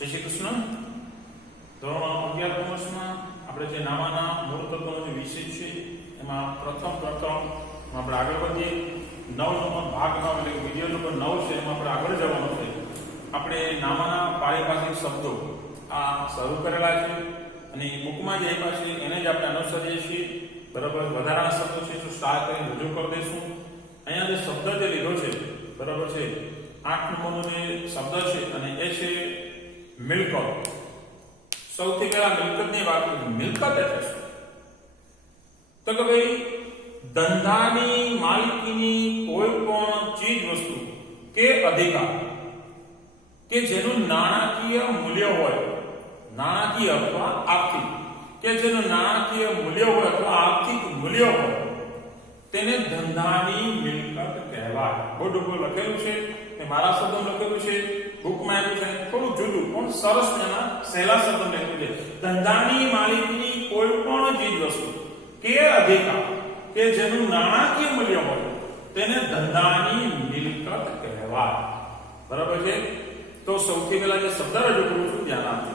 જય શ્રી કૃષ્ણ. ધોરણ 11 કોમર્સમાં આપણે જે નામાના મૂળ તત્વોનો જે વિષય છે એમાં પ્રથમ આપણે આગળ વધીએ. 9 નંબર ભાગ 9 એટલે વિડિયો નંબર 9 છે એમાં આપણે આગળ જવાનું છે. આપણે નામાના પારિભાષિક શબ્દો આ શરૂ કરેલા છે અને બુકમાં જે આપ્યા છે એને જ આપણે અનુસરીએ છીએ. બરાબર, વધારાના શબ્દો છે તો સ્ટાર કરીને રજૂ કરી દઈશું. અહીંયા જે શબ્દ જે લીધો છે બરાબર છે 8 નંબરનો જે શબ્દ છે અને એ છે મિલકત. સૌથી પહેલા મિલકતની વાત કરીએ. મિલકત એટલે શું? તો કે ભાઈ ધંધાની માલિકીની કોઈ પણ ચીજ વસ્તુ કે અધિકાર કે જેનું નાણાકીય મૂલ્ય હોય, નાણાકીય અથવા આર્થિક, કે જેનું નાણાકીય મૂલ્ય હોય અથવા આર્થિક મૂલ્ય હોય તેને ધંધાની મિલકત કહેવાય. બોર્ડ ઉપર લખેલું છે, મારા શબ્દમાં લખેલું છે, બુકમાં આપ્યું છે, થોડું જુદું પણ સરસ એના સહેલા શબ્દમાં લખ્યું છે. ધંધાની માલિકીની કોઈ પણ ચીજ વસ્તુ કે અધિકાર કે જેનું નાણાકીય મૂલ્ય હોય તેને ધંધાની મિલકત કહેવાય. બરાબર છે? તો સૌથી પહેલા જે શબ્દ રજૂ કરું છું ધ્યાન આપજો.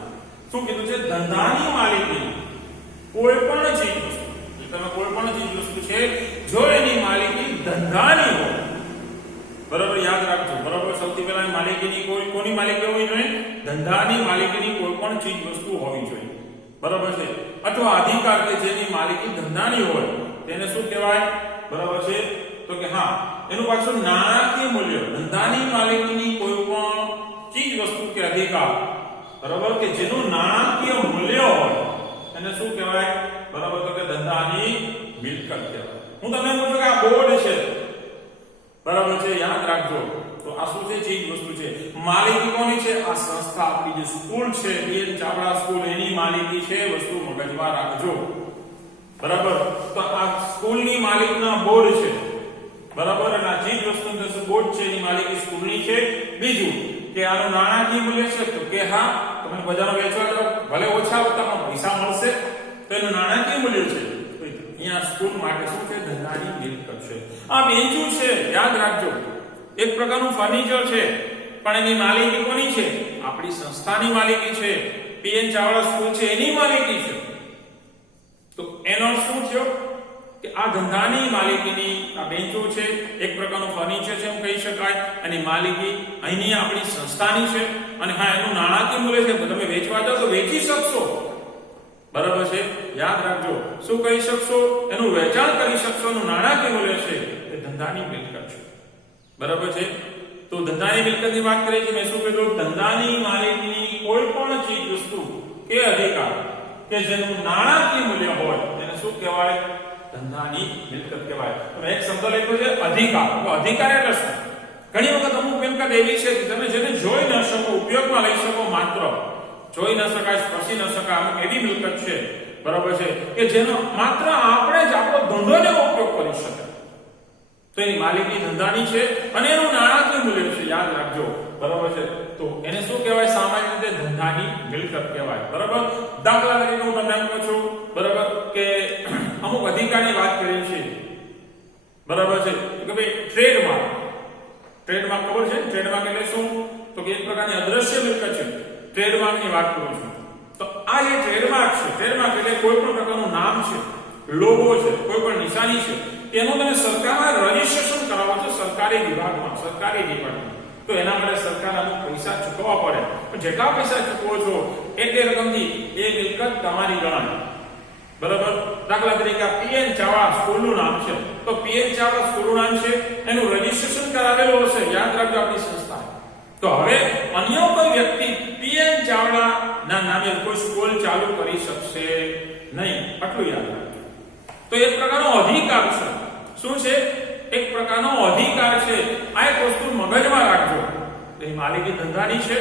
શું કીધું છે? ધંધાની માલિકી કોઈ પણ ચીજ વસ્તુ, તમે કોઈ પણ ચીજ વસ્તુ છે જો એની માલિકી ધંધાની હોય, બરાબર યાદ રાખજો. બરાબર, સૌથી પહેલા માલિકીની કોની માલિકી હોવી જોઈએ? ધંધાની માલિકીની કોઈ પણ ચીજ વસ્તુ હોવી જોઈએ. બરાબર છે? અથવા અધિકાર કે જેની માલિકી ધંધાની હોય તેને શું કહેવાય? બરાબર છે? તો કે હા, એનું પાછું નાણાકીય મૂલ્ય. ધંધાની માલિકીની કોઈ પણ ચીજ વસ્તુ કે અધિકાર બરાબર કે જેનું નાણાકીય મૂલ્ય હોય એને શું કહેવાય? બરાબર, તો કે ધંધાની મિલકત કહેવાય. હું તમને પૂછું કે આ બોર્ડ છે, બરાબર છે, યાદ રાખજો. તો આ શું છે? ચીજ વસ્તુ છે. માલિકી કોની છે? આ સંસ્થા, આપણી જે સ્કૂલ છે બીએન ચાવડા સ્કૂલ, એની માલિકી છે. વસ્તુ મગજમાં રાખજો. બરાબર, તો આ સ્કૂલની માલિકના બોર્ડ છે. બરાબર, અને આ ચીજ વસ્તુનું જે બોર્ડ છે એની માલિકી સ્કૂલની છે. બીજું કે આનું નાણાકીય મૂલ્ય છે તો કે હા, તમે બજારમાં વેચવા જાવ ભલે ઓછા આવતા પૈસા મળશે તો એનું નાણાકીય મૂલ્ય છે. અહીંયા સ્કૂલ માટે શું છે? ધંધાની મિલકત છે. આ બેન્ચું છે, યાદ રાખજો, એક પ્રકારનું ફર્નિચર છે પણ એની માલિકી કોની છે? આપણી સંસ્થાની માલિકી છે. પીએન ચાવડા સ્કૂલ છે એની માલિકી છે. તો એનો શું થયો કે આ ધંધાની માલિકીની આ બેન્ચો છે, એક પ્રકારનું ફર્નિચર છે એમ કહી શકાય. અને માલિકી અહીંની આપણી સંસ્થાની છે. અને હા, એનું નાણાકીય મૂલ્ય છે. તમે વેચવા જાવ તો વેચી શકશો. બરાબર છે? યાદ રાખજો, શું કહી શકશો? એનું વેચાણ કરી શકશો. એનું નાણાકીય મૂલ્ય છે એ ધંધાની મિલકત છે. બરાબર છે? તો ધંધાની મિલકતની વાત કરીએ છીએ. મેં શું કીધું? ધંધાની માલિકીની કોઈ પણ ચીજ વસ્તુ કે અધિકાર કે જેનું નાણાકીય મૂલ્ય હોય તેને શું કહેવાય? ધંધાની મિલકત કહેવાય. તમે એક શબ્દ લખ્યો છે અધિકાર. તો અધિકાર એટલે શું? ઘણી વખત અમુક મિલકત એવી છે કે તમે જેને જોઈ ન શકો, ઉપયોગમાં લઈ શકો, માત્ર જોઈ ન શકાય, સ્પર્શી ન શકાય, અમુક એવી મિલકત છે. બરાબર છે? કે જેનો માત્ર આપણે જ આપણો ધંધોને ઉપયોગ કરી શકાય. તો એની માલિકી ધંધાની છે અને એનું નાણાકીય મૂલ્ય છે. યાદ રાખજો. બરાબર છે? તો એને શું કહેવાય? સામાન્ય રીતે ધંધાની મિલકત કહેવાય. બરાબર, દાખલા તરીકે હું તમને એમ કહું છું, બરાબર, કે અમુક અધિકારની વાત કરી છે. બરાબર છે? કે ભાઈ ટ્રેડમાર્ક. ટ્રેડમાર્ક ખબર છે? ટ્રેડમાર્ક એટલે શું? તો કે એક પ્રકારની અદ્રશ્ય મિલકત છે. ટ્રેડમાર્કની વાત કરું છું. તો આ જે ટ્રેડમાર્ક છે, ટ્રેડમાર્ક એટલે કોઈ પણ પ્રકારનું નામ છે, લોગો છે, કોઈ પણ નિશાની છે, તેનું તમે સરકારમાં રજીસ્ટ્રેશન કરાવો છો. સરકારી વિભાગમાં, સરકારી ડિપાર્ટમેન્ટ. તો એના માટે સરકાર અમુક પૈસા ચૂકવવા પડે. પણ જેટલા પૈસા ચૂકવો છો એટલી રકમથી એ મિલકત તમારી ગણાય. બરાબર, દાખલા તરીકે પીએન ચાવડા સ્કૂલનું નામ છે તો પીએન ચાવડા સ્કૂલનું નામ છે, એનું રજીસ્ટ્રેશન કરાવેલું હશે. યાદ રાખજો, આપણી સંસ્થા. તો હવે અન્ય કોઈ વ્યક્તિ પીએન ચાવડા ના નામે કોઈ સ્કૂલ ચાલુ કરી શકશે નહીં. આટલું યાદ રાખજો. તો એક પ્રકારનો અધિકાર છે. શું છે? એક પ્રકારનો અધિકાર છે. આ એક વસ્તુ મગજમાં રાખજો. એની માલિકી ધંધાની છે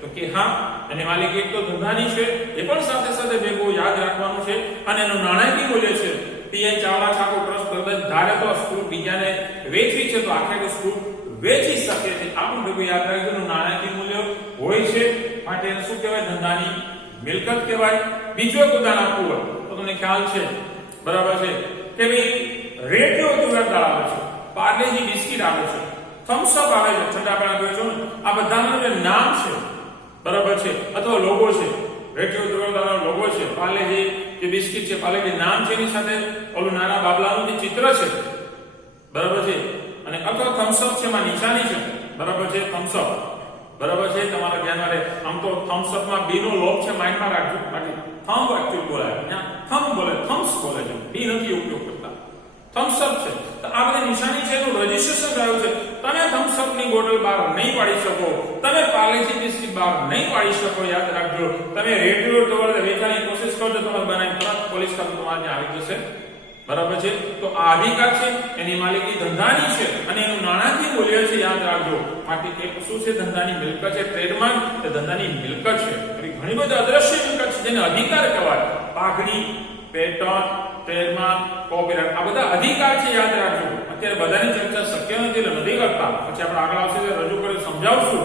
તો કે હા, એની માલિકી એક તો ધંધાની છે, એ પણ સાથે સાથે ભેગું યાદ રાખવાનું છે. અને એનું નાણાકીય મૂલ્ય છે. પીએન ચાવડા છાપો ટ્રસ્ટ ધારે તો સ્કૂલ બીજાને વેચવી છે તો આખે સ્કૂલ વેચી શકે છે. આપણું ભેગું યાદ રાખજો. એનું નાણાકીય મૂલ્ય હોય છે માટે એને શું કહેવાય? ધંધાની મિલકત કહેવાય. બીજો એક ઉદાહરણ આપવું હોય તો તમને ખ્યાલ છે, બરાબર છે, કે ભાઈ રેડિયો તુવેર આવે છે, પાર્લેજી બિસ્કિટ આવે છે, થમ્સ અપ આવે છે, ઠંડા પાણી પીવો છો, આ બધાનું જે નામ છે બરાબર છે, અથવા લોગો છે, રેડિયો દ્વારા લોગો છે, પાર્લેજી જે બિસ્કિટ છે, પાર્લેજી નામ છે, એની સાથે ઓલું નાના બાબલાનું જે ચિત્ર છે, બરાબર છે, અને અથવા થમ્સ અપ છે, એમાં નિશાની છે, બરાબર છે, થમ્સ અપ, બરાબર છે, તમારા ધ્યાનમાં રહે. આમ તો થમ્સ અપ માં બી નો લોપ છે, માઇન્ડમાં રાખજો, બાકી થમ્બ એકચ્યુઅલી બોલાય, ત્યાં થમ્બ બોલે, થમ્સ બોલે છે, બી નથી ઉપયોગ કરતા, થમ્સ અપ છે. તો આ બધી નિશાની છે, એનું રજીસ્ટ્રેશન થયું છે. તમે થમ્સ અપ ની બોટલ બહાર નહીં પાડી શકો, તમે પાર્લેજી બિસ્કિટ બહાર નહીં પાડી શકો, યાદ રાખજો. તમે રેડિયો દ્વારા વેચવાની કોશિશ કરજો, તમારે બનાવી તરત પોલીસ કામ તમારે ત્યાં આવી જશે, બરાબર છે. તો આ અધિકાર છે, એની માલિકી ધંધાની છે અને એનું નાણાકીય મૂલ્ય છે, યાદ રાખજો. માટે એક શું છે? ધંધાની મિલકત છે, ટ્રેડમાર્ક એ ધંધાની મિલકત છે. ઘણી બધી અદ્રશ્ય મિલકત છે જેને અધિકાર કહેવાય. પાઘડી, પેટર્ન, ટ્રેડમાર્ક, કોપીરાઇટ, આ બધા અધિકાર છે, યાદ રાખજો. અત્યારે બધાની ચર્ચા શક્ય નથી એટલે નથી કરતા, પછી આપણે આગળ આવશે રજૂ કરી સમજાવશું,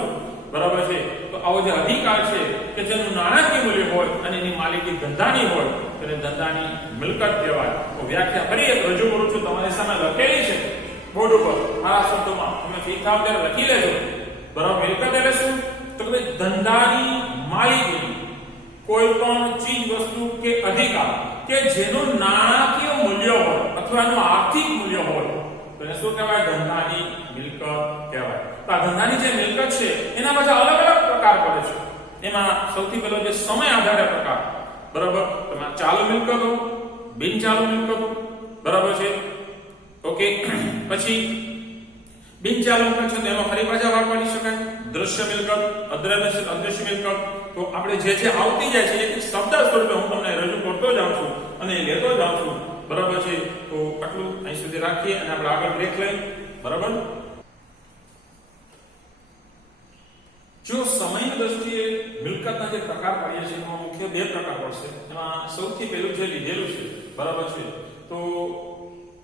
બરાબર છે. તો આવો જે અધિકાર છે કે જેનું નાણાકીય મૂલ્ય હોય અને એની માલિકી ધંધાની હોય તેને ધંધાની મિલકત કહેવાય. તો વ્યાખ્યા ફરી એક રજૂ કરું છું, તમારી સામે લખેલી છે બોર્ડ ઉપર, મારા શબ્દોમાં તમે ફી થાવ ત્યારે લખી લેજો, બરાબર. મિલકત એટલે શું? તો કે ધંધાની માલિકી કોઈ પણ ચીજ વસ્તુ કે અધિકાર કે જેનું નાણાકીય મૂલ્ય હોય અથવા એનું આર્થિક મૂલ્ય હોય તો એને શું કહેવાય? ધંધાની મિલકત કહેવાય. તો આ ધંધાની જે મિલકત છે એના પાછા અલગ અલગ પ્રકાર પડે છે. એમાં સૌથી પહેલો જે સમય આધારિત પ્રકાર, બરાબર, તમે ચાલુ મિલકતો, બિન ચાલુ મિલકતો, બરાબર છે, ઓકે. પછી બિન ચાલુ મિલકત છે એમાં ફરી પાછા ભાગ પાડી શકાય. દ્રશ્ય મિલકત, અદ્રશ્ય મિલકત. તો આપણે જે આવતી જાય છે એક શબ્દ સ્વરૂપે હું તમને રજૂ કરતો જાઉં છું અને લેતો જાઉં છું, બરાબર છે. તો આટલું અહીં સુધી રાખીએ અને આપણે આગળ બ્રેક લઈએ, બરાબર. જો સમયની દ્રષ્ટિએ મિલકતના જે પ્રકાર પાડીએ છીએ એમાં મુખ્ય બે પ્રકાર પડશે. એમાં સૌથી પહેલું જે લીધેલું છે, બરાબર છે, તો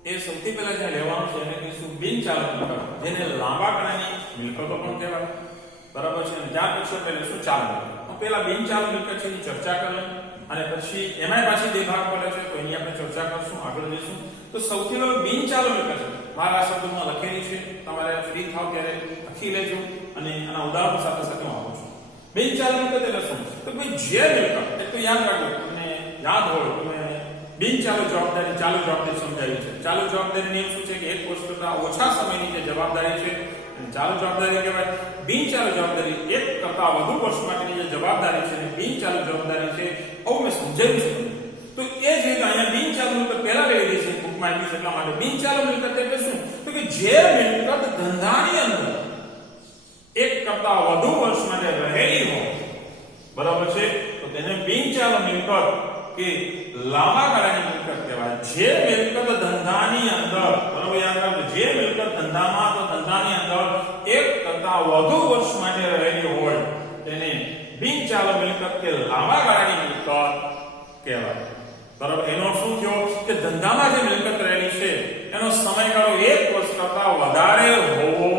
એ સૌથી પહેલા જે લેવાનું છે એને કહીશું બિન ચાલુ મિલકત, જેને લાંબા ગાળાની મિલકતો પણ કહેવાય, બરાબર છે. અને ત્યાર પછી આપણે શું ચાલુ મિલકત. તો પહેલા બિન ચાલુ મિલકત છે એની ચર્ચા કરીએ અને પછી એમાંય પાછી બે ભાગ પડે છે, તો એની આપણે ચર્ચા કરશું, આગળ જઈશું. તો સૌથી પહેલો બિન ચાલુ મિલકત છે, મારા શબ્દોમાં લખેલી છે, તમારે ફ્રી થાવ ત્યારે લખી લેજો અને આના ઉદાહરણ સાથે સાથે હું આપું છું. બિન ચાલુ મિલકત એટલે શું? તો ભાઈ જે મિલકત, એક તો યાદ રાખજો, અને યાદ હોય તો બિન ચાલુ જવાબદારી, ચાલુ જવાબદારી સમજાવી છે. ચાલુ જવાબદારી નિયમ શું છે કે એક વર્ષ કરતા ઓછા સમયની જે જવાબદારી છે ચાલુ જવાબદારી કહેવાય. બિન ચાલુ જવાબદારી એક કરતા વધુ વર્ષ માટેની જે જવાબદારી છે બિન ચાલુ જવાબદારી છે. આવું મેં સમજાવ્યું છે. તો એ જ રીતે અહીંયા બિન ચાલુ મિલકત પહેલા લઈ લીધી છે બુકમાં આપ્યું છે એટલા માટે. બિન ચાલુ મિલકત એટલે શું? તો કે જે મિલકત ધંધાની અંદર એક કરતા વધુ વર્ષ માટે રહેલી હોય, બરાબર છે, તો તેને બિન ચાલુ મિલકત કે લાંબા ગાળાની મિલકત કહેવાય. જે મિલકત ધંધાની અંદર, બરાબર યાદ રાખજો, જે મિલકત ધંધામાં તો ધંધાની અંદર એક કરતા વધુ વર્ષ માટે રહેલી હોય તેને બિન ચાલુ મિલકત કે લાંબા ગાળાની મિલકત કહેવાય, બરાબર. એનો શું થયો કે ધંધામાં જે મિલકત રહેલી છે એનો સમયગાળો એક વર્ષ કરતા વધારે હોવો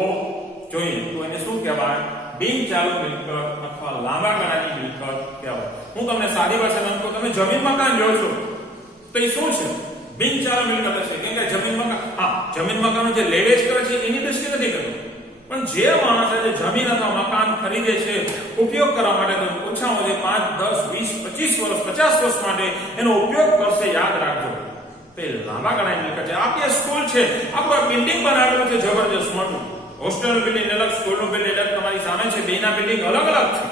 જોઈએ, તો એને શું કહેવાય? બિન ચાલુ મિલકત અથવા લાંબા ગાળાની મિલકત કહેવાય. હું તમને સાદી ભાષામાં કહું, તમે જમીન મકાન લ્યો છો તો એ શું છે? બિન ચાલુ મિલકત છે. કેમ કે જમીન મકાન, હા, જમીન મકાનનું જે લેવેચ કરે છે એની દ્રષ્ટિએ નથી કરતું, પણ જે માણસ જે જમીન અથવા મકાન ખરીદે છે ઉપયોગ કરવા માટે, તો ઓછામાં ઓછી 5, 10, 20, 25 વર્ષ, 50 વર્ષ માટે એનો ઉપયોગ કરશે, યાદ રાખજો. તે લાંબા ગાળાની મિલકત છે. આપણી સ્કૂલ છે, આપણું બિલ્ડિંગ બનાવેલું છે જબરજસ્ત મોટું, હોસ્ટેલ બિલ્ડિંગ અલગ, સ્કૂલનું બિલ્ડિંગ અલગ, તમારી સામે છે, બેના બિલ્ડિંગ અલગ અલગ છે.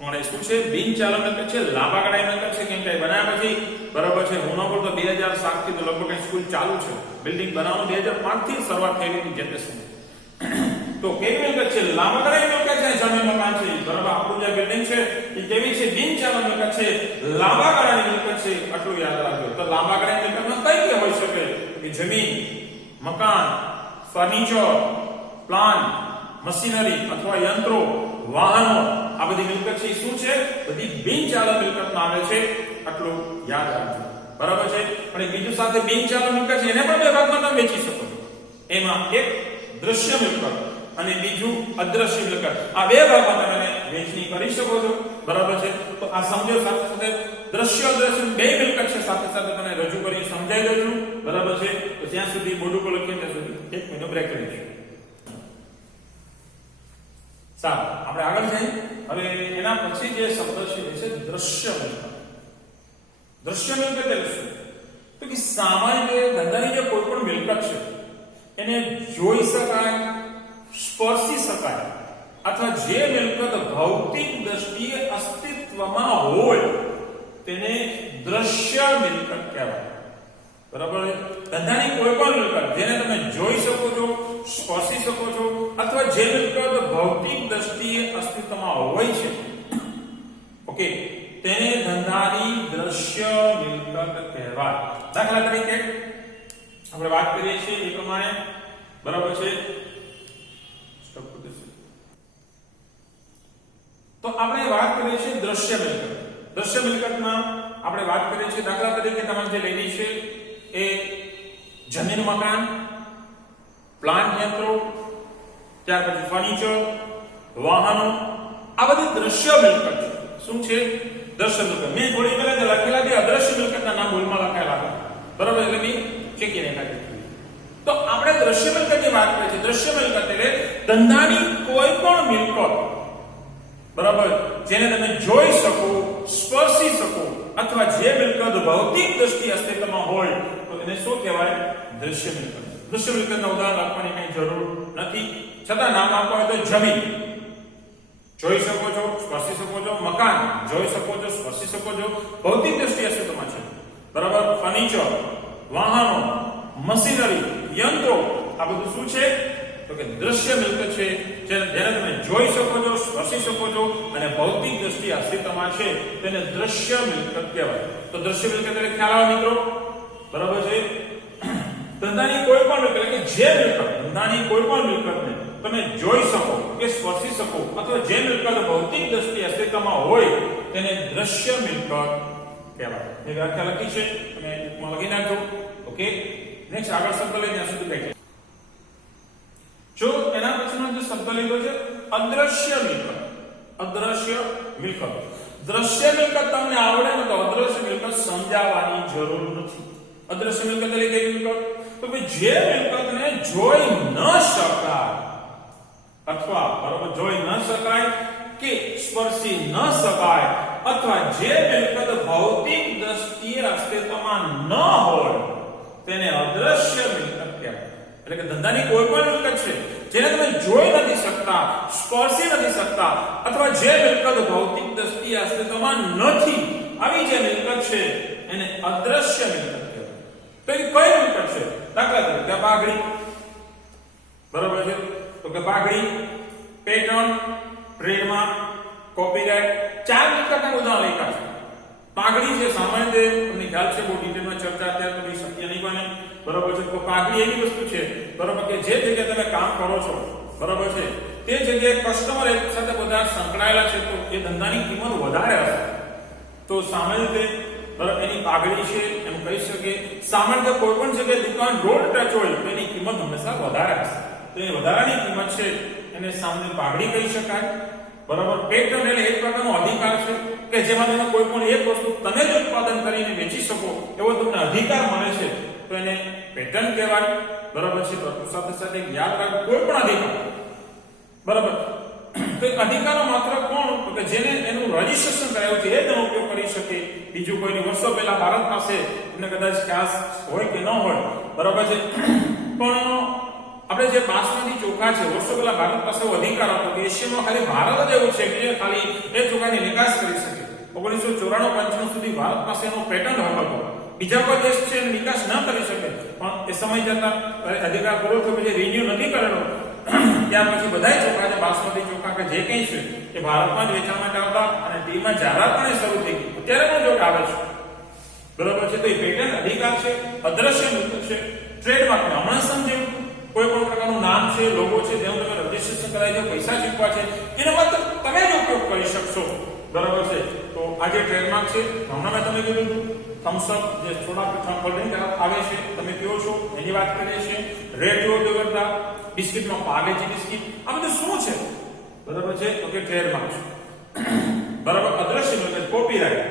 પણ શું છે? બિન ચાલુ મિલકત છે, લાંબા ગાળાની મિલકત છે. કેમ કે બનાવ્યા પછી, બરાબર છે, હું ન બોલતો 2007 થી તો લગભગ સ્કૂલ ચાલુ છે. બિલ્ડિંગ બનાવવાનું 2005 થી શરૂઆત થઈ હતી જનરેશન. તો કેવી મિલકત છે? લાંબા ગાળાની મિલકત છે, જમીન મકાન છે, બરાબર. આપણું જે બિલ્ડિંગ છે એ કેવી છે? બિન ચાલુ મિલકત છે, લાંબા ગાળાની મિલકત છે, આટલું યાદ રાખજો. તો લાંબા ગાળાની મિલકતમાં કઈ કઈ હોઈ શકે? કે જમીન, મકાન, ફર્નિચર, પ્લાન્ટ, મશીનરી અથવા યંત્રો, વાહનો, આ બધી મિલકત છે શું છે? બધી બિન ચાલુ મિલકતમાં આવે છે, આટલું યાદ રાખજો, બરાબર છે. અને બીજું સાથે બિન ચાલુ મિલકત છે એને પણ બે ભાગમાં તમે વેચી શકો. એમાં એક દ્રશ્ય મિલકત અને બીજું અદ્રશ્ય મિલકત. આ બે ભાગમાં તમે વેચણી કરી શકો છો, બરાબર છે. તો આ સમજો, સાથે સાથે દ્રશ્ય અદ્રશ્ય બે મિલકત છે, સાથે સાથે તમે રજૂ કરી સમજાઈ દેજો, બરાબર છે. તો ત્યાં સુધી બોર્ડ ઉપર લખીએ ત્યાં સુધી 1 મિનિટ બ્રેક લઈશું. સારું. આપણે આગળ જઈએ. હવે એના પછી જે શબ્દ છે એ છે દ્રશ્ય મિલકત. દ્રશ્ય મિલકત એટલે શું? તો કે સામાન્ય ધંધાની જે કોઈ પણ મિલકત છે એને જોઈ શકાય, સ્પર્શી શકાય અથવા જે મિલકત ભૌતિક દ્રષ્ટિએ અસ્તિત્વમાં હોય તેને દ્રશ્ય મિલકત કહેવાય. બરાબર? ધંધાની કોઈ પણ મિલકત જેને તમે જોઈ શકો છો, સ્પર્શી શકો છો અથવા જે મિલકત ભૌતિક દ્રષ્ટિએ અસ્તિત્વમાં હોય છે, ઓકે, તેને ધંધાની દ્રશ્ય મિલકત કહેવાય. દાખલા તરીકે આપણે વાત કરીએ છીએ એ પ્રમાણે, બરાબર છે, તો આપણે વાત કરીએ છીએ દ્રશ્ય મિલકત. દ્રશ્ય મિલકતમાં આપણે વાત કરીએ છીએ દાખલા તરીકે તમારે જે લેવી છે એ જમીન, મકાન, પ્લાન્ટ યંત્રો, ત્યાર પછી ફર્નિચર, વાહનો, આ બધી દ્રશ્ય મિલકત છે. શું છે? દ્રશ્ય મિલકત. મેં થોડી પહેલા જે લખેલા છે અદ્રશ્ય મિલકતના નામ બોલમાં લખાયેલા હતા, બરાબર? એટલે મેં ચેકી નાખ્યા. તો આપણે દ્રશ્ય મિલકતની વાત કરીએ છીએ. દ્રશ્ય મિલકત એટલે ધંધાની કોઈ પણ મિલકત, બરાબર, જેને તમે જોઈ શકો, સ્પર્શી શકો અથવા જે મિલકત ભૌતિક દ્રષ્ટિ અસ્તિત્વમાં હોય તો એને શું કહેવાય? દ્રશ્ય મિલકત. દ્રશ્ય મિલકતના ઉદાહરણ આપવાની કઈ જરૂર નથી, છતાં નામ આપવા હોય તો જમીન જોઈ શકો છો, સ્પર્શી શકો છો, મકાન જોઈ શકો છો, સ્પર્શી શકો છો, ભૌતિક દ્રષ્ટિ અસ્તિત્વમાં છે, બરાબર, ફર્નિચર, વાહનો, મશીનરી, યંત્રો, આ બધું શું છે? તો કે દ્રશ્ય મિલકત છે, જેને તમે જોઈ શકો છો, સ્પર્શી શકો છો અને ભૌતિક દ્રષ્ટિ અસ્તિત્વમાં છે તેને દ્રશ્ય મિલકત કહેવાય. તો દ્રશ્ય મિલકત એટલે ખ્યાલ આવે મિત્રો? બરાબર છે. ધંધાની કોઈ પણ મિલકત એટલે જે મિલકત, ધંધાની કોઈ પણ મિલકતને તમે જોઈ શકો કે સ્પર્શી શકો અથવા જે મિલકત ભૌતિક દ્રષ્ટિ અસ્તિત્વમાં હોય તેને દ્રશ્ય મિલકત કહેવાય. એ વ્યાખ્યા લખી છે, તમે બુકમાં લખી નાખજો. ઓકે, નેક્સ્ટ આગળ શબ્દ લઈને ત્યાં સુધી બેઠે. જો એના પછીનો જે શબ્દ લીધો છે અદ્રશ્ય મિલકત. અદ્રશ્ય મિલકત. દ્રશ્ય મિલકત તમને આવડે ને તો અદ્રશ્ય મિલકત સમજાવવાની જરૂર નથી. અદ્રશ્ય મિલકત એટલે કઈ મિલકત? તો કે જે મિલકતને જોઈ ન શકાય અથવા, બરાબર, જોઈ ન શકાય કે સ્પર્શી ન શકાય અથવા જે મિલકત ભૌતિક દ્રષ્ટિએ અસ્તિત્વમાં ન હોય તેને અદ્રશ્ય મિલકત કહેવાય. એટલે કે ધંધાની કોઈ પણ મિલકત છે જેને તમે જોઈ નથી શકતા, સ્પર્શી નથી શકતા અથવા જે મિલકત ભૌતિક દ્રષ્ટિએ અસ્તિત્વમાં નથી, આવી જે મિલકત છે એને અદ્રશ્ય મિલકત કહેવાય. તો એ કઈ મિલકત છે? દાખલા તરીકે પાઘડી, બરાબર છે, તો કે પાઘડી, પેટર્ન, ટ્રેડમાર્ક, કોપીરાઇટ, ચાર મિલકતના ઉદાહરણ લખ્યા છે. પાઘડી છે, સામાન્ય રીતે તમને ખ્યાલ છે, બહુ ડિટેલમાં ચર્ચા અત્યારે તો શક્ય નહીં બને, બરાબર છે. તો પાઘડી એવી વસ્તુ છે, બરાબર, કે જે જગ્યાએ તમે કામ કરો છો, બરાબર છે, તે જગ્યાએ કસ્ટમર એક સાથે બધા સંકળાયેલા છે તો એ ધંધાની કિંમત વધારે હશે. તો સામાન્ય રીતે, બરાબર, એની પાઘડી છે એમ કહી શકીએ. સામાન્ય રીતે કોઈ પણ જગ્યાએ દુકાન રોડ ટચ હોય તો એની કિંમત હંમેશા વધારે હશે. તો એ વધારાની કિંમત છે એને સામે પાઘડી કહી શકાય, બરાબર. પેટન્ટ એટલે એક પ્રકારનો અધિકાર છે કે જેમાં તમે કોઈ પણ એક વસ્તુ તમે જ ઉત્પાદન કરીને વેચી શકો એવો તમને અધિકાર મળે છે તો એને પેટન્ટ કહેવાય, બરાબર છે. સાથે સાથે યાદ રાખો, કોઈ પણ અધિકાર, બરાબર, તો અધિકારો માત્ર કોણ? તો કે જેને એનું રજીસ્ટ્રેશન કરાયું છે એ તેનો ઉપયોગ કરી શકે. બીજું કોઈની વર્ષો પહેલા ભારત પાસે તમને કદાચ ખ્યાલ હોય કે ન હોય, બરાબર છે, પણ આપણે જે બાસમતી ચોખા છે વર્ષો પહેલા ભારત પાસે અધિકાર હતો કે એશિયામાં ખાલી ભારત જ એવું છે કે ખાલી એ ચોખાની નિકાસ કરી શકે. 1994-95 સુધી ભારત પાસે એનો પેટન્ટ હતો, બીજા કોઈ દેશ છે એની નિકાસ ન કરી શકે. પણ એ સમય જતા અધિકાર પૂરો થયો પછી રિન્યુ નથી કરેલો, ત્યાર પછી બધા ચોખા છે, બાસમતી ચોખા કે જે કંઈ છે એ ભારતમાં જ વેચાણ માટે આવતા અને ટીમાં જાહેરાત પણ શરૂ થઈ ગઈ. અત્યારે પણ જો આવે છે, બરાબર છે. તો એ પેટન્ટ અધિકાર છે, અદ્રશ્ય મિલકત છે. ટ્રેડમાર્ક હમણાં સમજ્યું, કોઈ પણ પ્રકારનું નામ છે, લોગો છે, જેનું તમે રજીસ્ટ્રેશન કરાવી દો, પૈસા ચૂકવા છે, એનો માત્ર તમે જ ઉપયોગ કરી શકશો, બરાબર છે. તો આ જે ટ્રેડમાર્ક છે, હમણાં મેં તમને કીધું થમ્સ અપ જે થોડા કોલ્ડ આવે છે તમે પીઓ છો એની વાત કરીએ છીએ. રેડિયો દેવતા બિસ્કિટમાં પાર્લેજી બિસ્કિટ, આ બધું શું છે, બરાબર છે, તો કે ટ્રેડમાર્ક છે, બરાબર. અદ્રશ્ય મિલકત, કોપીરાઇટ.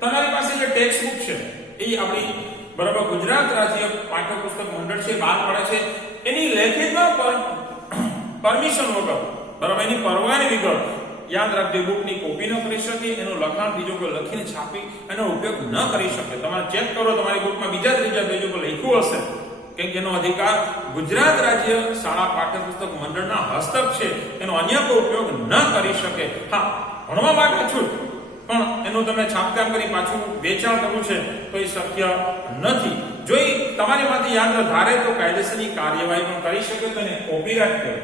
તમારી પાસે જે ટેક્સ્ટ બુક છે એ આપણી, બરાબર, ગુજરાત રાજ્ય પાઠ્યપુસ્તક મંડળ છે બહાર પડે છે, એની લેખિતમાં પરમિશન વગર, બરાબર, એની પરવાનગી વગર યાદ રાખજો બુકની કોપી ન કરી શકે, એનું લખાણ બીજો કોઈ લખીને છાપી એનો ઉપયોગ ન કરી શકે. તમારે ચેક કરો તમારી બુકમાં બીજા ત્રીજા પેજ ઉપર લખ્યું હશે કે એનો અધિકાર ગુજરાત રાજ્ય શાળા પાઠ્યપુસ્તક મંડળના હસ્તક છે, એનો અન્ય કોઈ ઉપયોગ ન કરી શકે. હા, ભણવા માટે છૂટ, પણ એનું તમે છાપકામ કરી પાછું વેચાણ કરવું છે તો એ શક્ય નથી. જો એ તમારી માંથી યાદ ધારે તો કાયદેસરની કાર્યવાહી પણ કરી શકે તો એને કોપીરાઇટ કહે.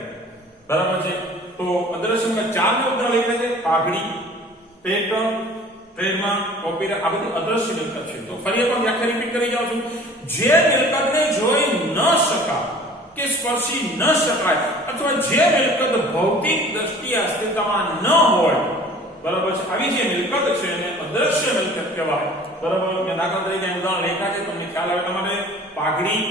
બરાબર છે. તો અદ્રશ્યમાં 4 મુદ્દા લખ્યા છે: પાઘડી, પેટર્ન, ટ્રેડમાર્ક, કોપીરાઇટ. આ બધી અદ્રશ્ય મિલકત છે. તો ફરી એકવાર વ્યાખ્યા રિપીટ કરી જાઉં છું. જે મિલકતને જોઈ ન શકાય કે સ્પર્શી ન શકાય અથવા જે મિલકત ભૌતિક દ્રષ્ટિએ અસ્તિત્વમાં ન હોય, બરાબર છે, આવી જે મિલકત છે એને અદ્રશ્ય મિલકત કહેવાય. બરાબર. મેં દાખલા તરીકે ઉદાહરણ લેખા છે, તમને ખ્યાલ આવે તમારે પાઘડી,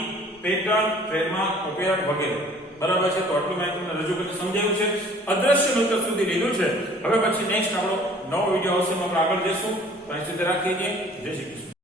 પેટર્ન, ટ્રેડમાર્ક, કોપીરાઇટ વગેરે. બરાબર છે. તો આટલું મેં તમને રજૂ કરીને સમજાવ્યું છે. અદ્રશ્ય મિલકત સુધી લીધું છે. હવે પછી નેક્સ્ટ આપણો નવો વિડિયો આવશે, એમાં આપણે આગળ જઈશું. તો અહીં સુધી રાખીએ. જય શ્રી કૃષ્ણ.